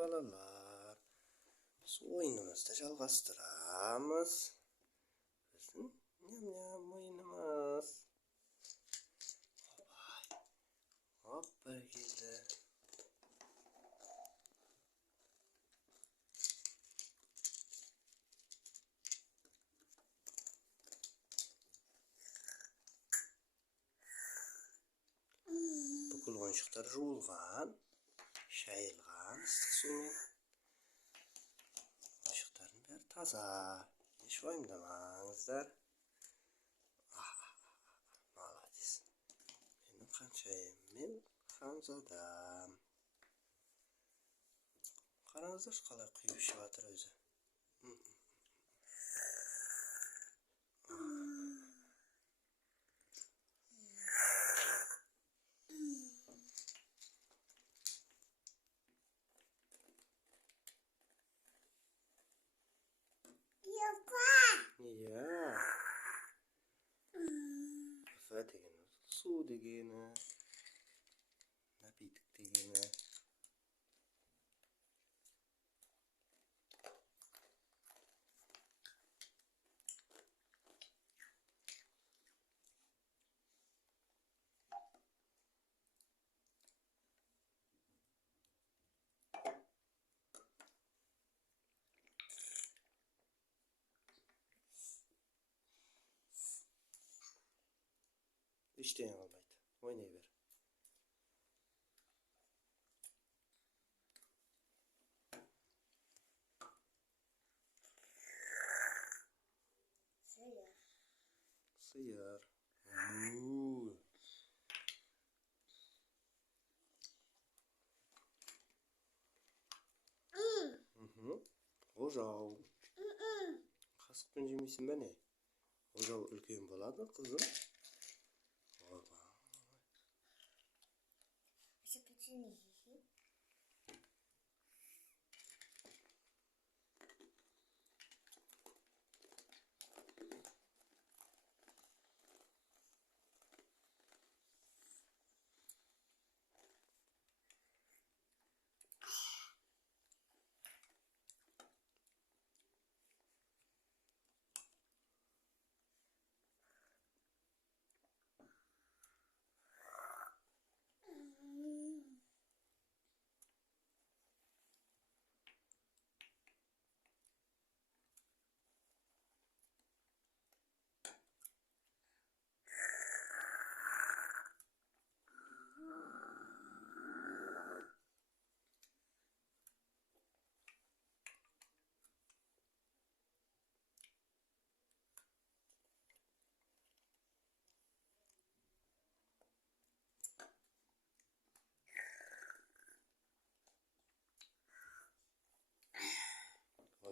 balalar. Biz oyunumuzda жалғастырамыз. Біздің ням-ням ойынымыз. Hop, bir geldi. Бүкіл ойыншықтар жуылған, шайылған ыстық сумен. Ойыншықтардың бәрі таза. Еш уайымдамаңыздар. Молодец. Менің қаншайым мен Ханзадам. Қараңыздаршы, қалай құйып ішіп жатыр өзі. Иә. Кафе дегені, су дегені, напиток дегені. Ештеңе қалмайды. Ойнай бер. Сиыр. Ожау. Қасықпен жемейсің бе не? Ожау үлкен болады, қызым.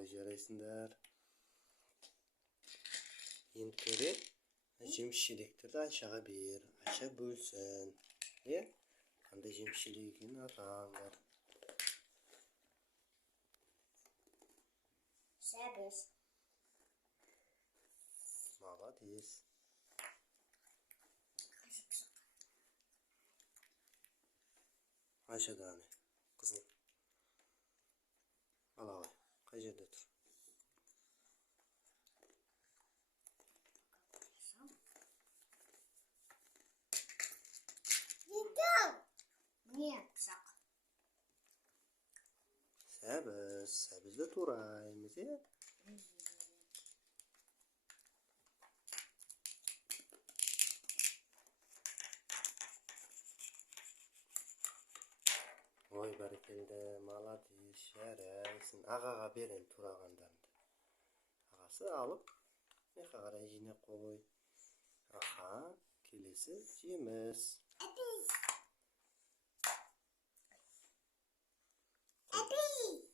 Жарайсыңдар. Енді жеміс-жидектерді Айшаға бер. Айша бөлсін. Қандай жеміс-жидек екенін атаңдар. Сәбіз. Молодец. Айша да не? Қызыл. Ала ғой. Қай жерде тұр? Сәбізді тураймыз, Ой, бәрекелді, молодец, жарайсың. Ағаға берем турағандарыңды. Ағасы алып, меқа қарай жинап қой. Келесі жеміс.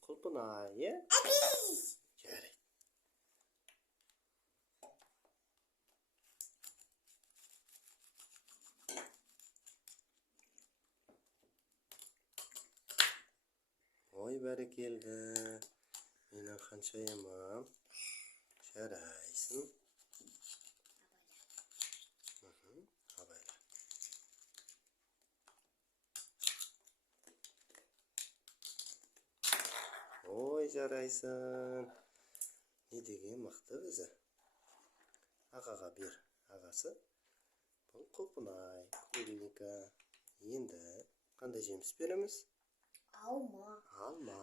Құлпына, Жарайды. Ой, бәрекелді. Менің қаншайымым. Жарайсың. Абайла. Ой, жарайсың. Не деген мықты өзі. Ағаға бер. Ағасы. Бұл құлпынай, клубника. Енді қандай жеміс береміз? Алма. Алма.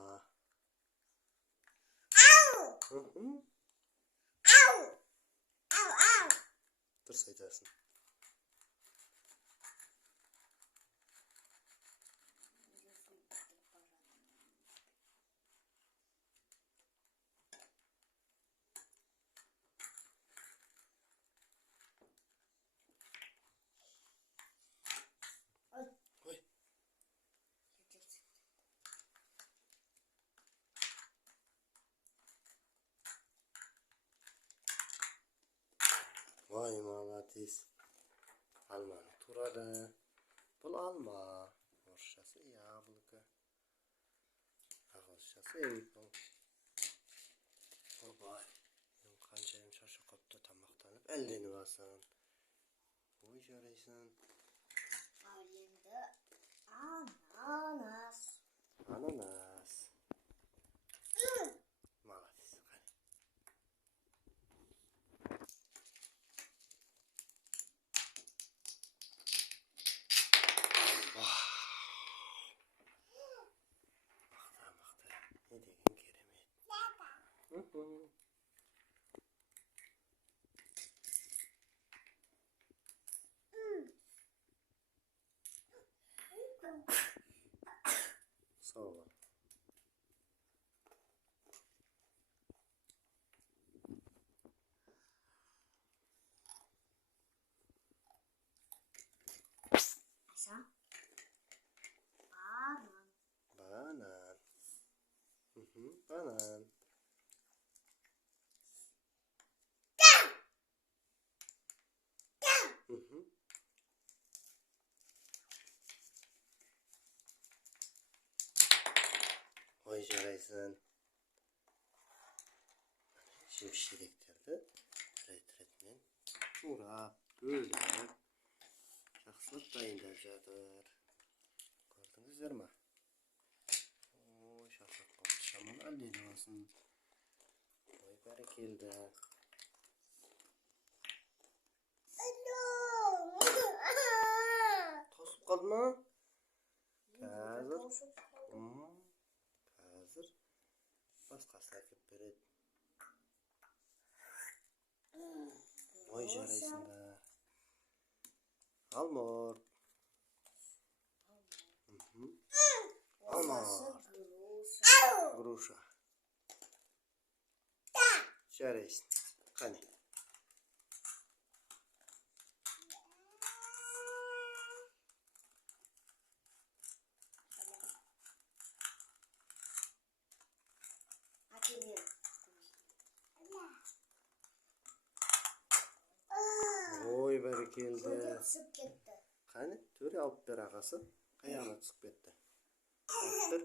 Дұрыс айтасың. Ой. Vay, молодец. Алманы турады. Бұл алма. Орысшасы яблоко. Ағылшыншасы apple. Ойбай. Мен қаншайым шаршап қапты, тамақтанып әлденіп алсын. Ой, жарайсың. Ал енді ананас. Ананас. Молодец. Мықты. Не деген керемет. Сау бол. Аса. Банан. Банан. Банан. Ой, жарайсың. Жеміс-жидектерді рет-ретмен турап, бөліп, жақсылап дайындап жатыр. Көрдіңіздер ме? Ой, шаршап қалды. Шаман әлденіп алсын. Ой, бәрекелді. Тосып қалды ма? Қазір басқасын әкеп береді. Ой, жарайсыңдар. Алмұрт. Алмұрт. Груша. Жарайсың. Қане. Ой, бәрекелді. Түсіп кетті. Қане, төре алып бер ағасы. Қаяғына түсіп кетті. Алып бер.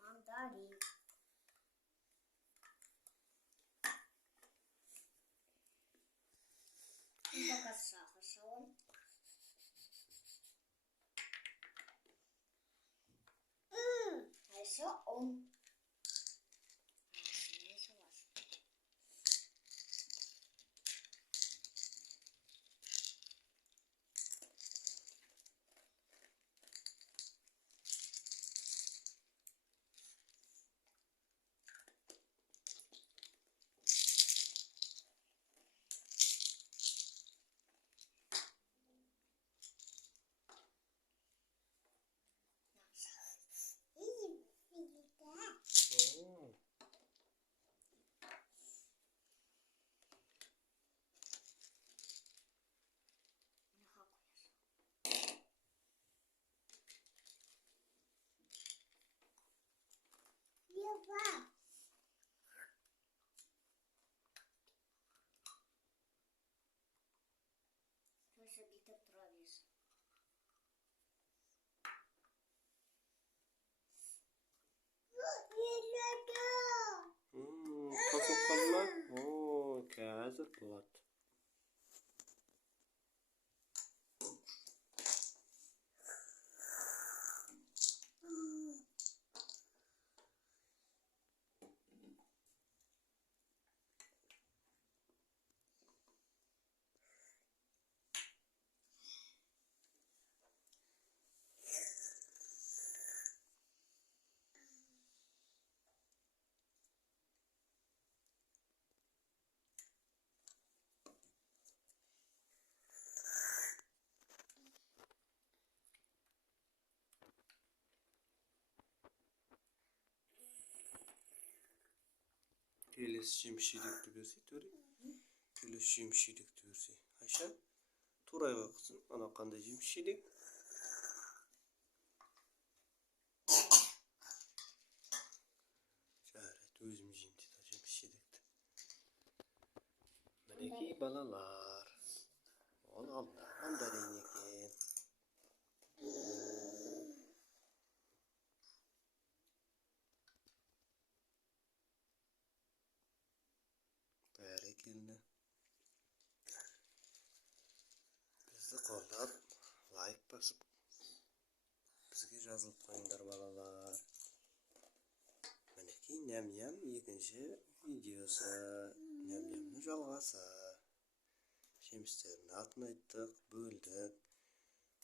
Мандарин. Пока сахар салон. А еще он. Әрқайсы бүйтіп тұра берсін. Қосылып қалды ма? О, қазір болады. Келесі жеміс-жидекті берсе, төре. Келесі жеміс-жидекті берсе. Айша, турайға қылсын. Ана қандай жеміс-жидек? Жарайды, өзім жеймін дейді жеміс-жидекті. Мінекей балалар. Ол алда мандарин екен. Бәрекелді. Бізді қолдап, лайк басып, бізге жазылып қойыңдар балалар. Мінекей ням-ням екінші видеосы. Ням-нямның жалғасы. Жемістердің атын айттық, бөлдік.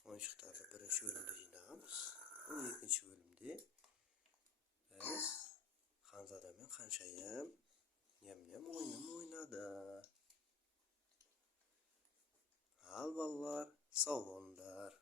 Ойыншықтарды бірінші бөлімде жинағанбыз. Ол екінші бөлімде біз Ханзада мен Ханшайым ням-ням ойынын ойнады. Ал балалар, сау болыңдар.